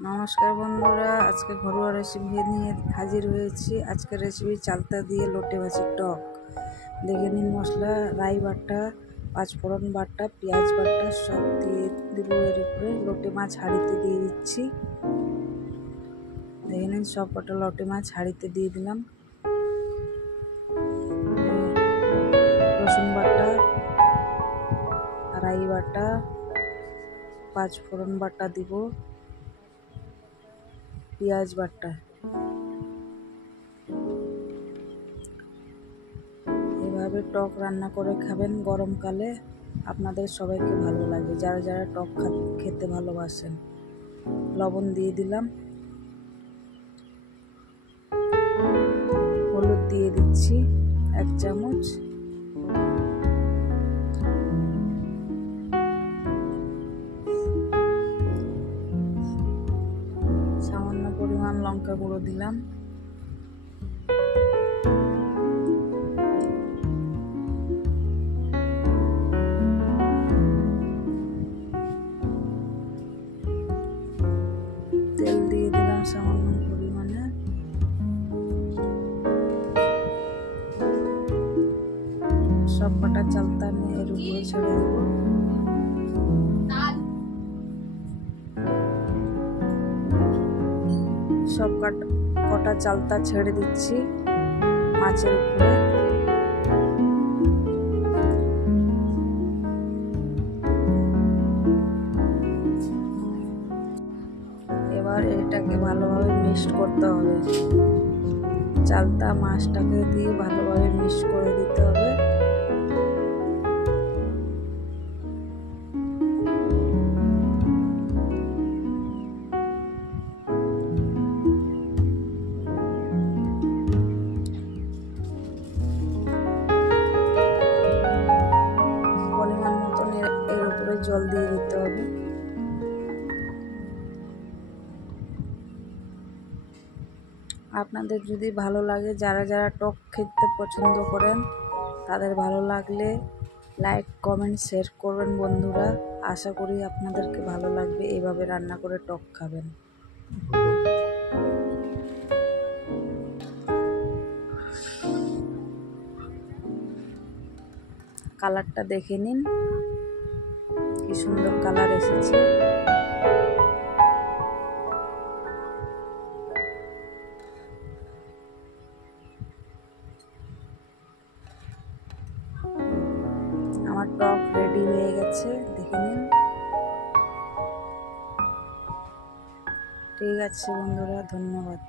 নমস্কার বন্ধুরা, আজকে ঘরোয়া রেসিপি নিয়ে হাজির হয়েছি। আজকের রেসিপি চালতা দিয়ে লোটে মাছের টক। দেখে নিন মশলা: রাই বাটা, পাঁচফোড়ন বাটা, পেঁয়াজ বাটা সব দিয়ে দিব। এর উপরে লোটে মাছ হাঁড়িতে দিয়ে দিচ্ছি। দেখে নিন সব কটা লোটে মাছ হাঁড়িতে দিয়ে দিলাম। রসুন বাটা, রাই বাটা, পাঁচফোড়ন বাটা দিব, পেঁয়াজ বাটা। এভাবে টক রান্না করে খাবেন গরমকালে, আপনাদের সবাইকে ভালো লাগে, যারা যারা টক খেতে ভালোবাসেন। লবণ দিয়ে দিলাম, হলুদ দিয়ে দিচ্ছি 1 চামচ, সামান্য পরিমাণ লঙ্কা গুঁড়ো দিলাম, তেল দিয়ে দিলাম সামান্য পরিমাণে, সব কটা চালতা নিয়ে এর উপরে ছেড়ে দেব। সব কটা চালতা ছেড়ে দিচ্ছি মাছের উপরে। এবার এটাকে ভালোভাবে মিক্সড করতে হবে, চালতা মাছটাকে দিয়ে ভালোভাবে মিক্স করে দিতে হবে। পরিমাণ মতন এর উপরে জল দিয়ে দিতে হবে। আপনাদের যদি ভালো লাগে, যারা যারা টক খেতে পছন্দ করেন, তাদের ভালো লাগলে লাইক, কমেন্ট, শেয়ার করবেন বন্ধুরা। আশা করি আপনাদেরকে ভালো লাগবে, এইভাবে রান্না করে টক খাবেন। কালারটা দেখে নিন, কি সুন্দর কালার এসেছে। আমার টক রেডি হয়ে গেছে, দেখে নিন। ঠিক আছে বন্ধুরা, ধন্যবাদ।